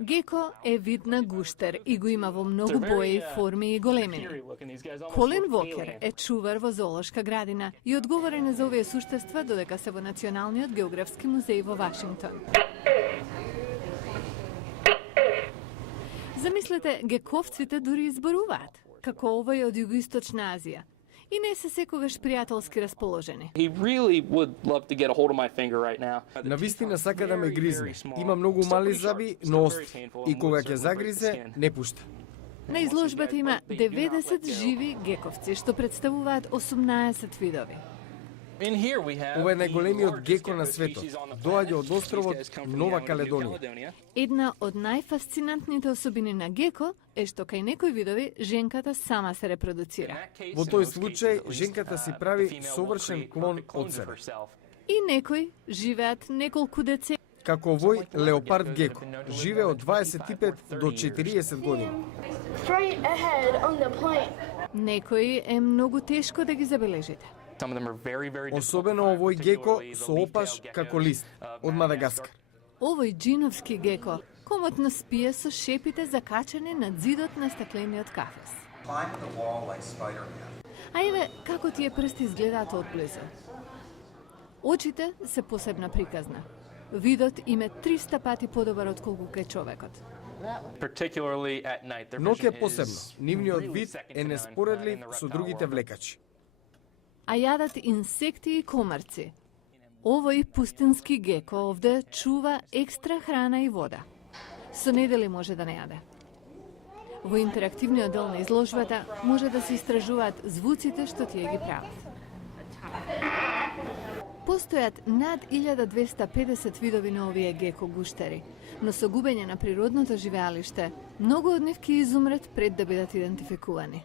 Геко е вид на гуштер и го има во многу бои, форми и големини. Колин Вокер е чувар во зоолошка градина и одговорен е за овие суштества додека се во Националниот географски музеј во Вашингтон. Замислете, гековците дури изборуваат, како овој од Југоисточна Азија. И не се секогаш пријателски расположени. Навистина сака да ме гризне. Има многу мали заби, но остри. И кога ќе загризе, не пушта. На изложбата има 90 живи гековци, што представуваат 18 видови. Ова е најголемиот геко на светот. Доаѓа од островот Нова Каледонија. Една од најфасцинантните особини на геко е што кај некои видови женката сама се репродуцира. Во тој случај, женката си прави совршен клон од себе. И некои живеат неколку децени. Како овој леопард геко, живее од 25 до 40 години. Некои е многу тешко да ги забележите. Особено овој геко со опаш како лист од Мадагаскар. Овој джиновски геко комотно спие со шепите закачани над зидот на стаклениот кафес. А еве како тие прсти изгледаат одблизу. Очите се посебна приказна. Видот им е 300 пати подобар отколку кај човекот. Ноќе посебно. Нивниот вид е неспоредлив со другите влекачи. А јадат инсекти и комарци. Овој пустински геко овде чува екстра храна и вода. Со недели може да не јаде. Во интерактивниот дел на изложбата може да се истражуваат звуците што тие ги прават. Постојат над 1250 видови на овие геко гуштери, но со губење на природното живеалиште, многу од нив ќе изумрет пред да бидат идентификувани.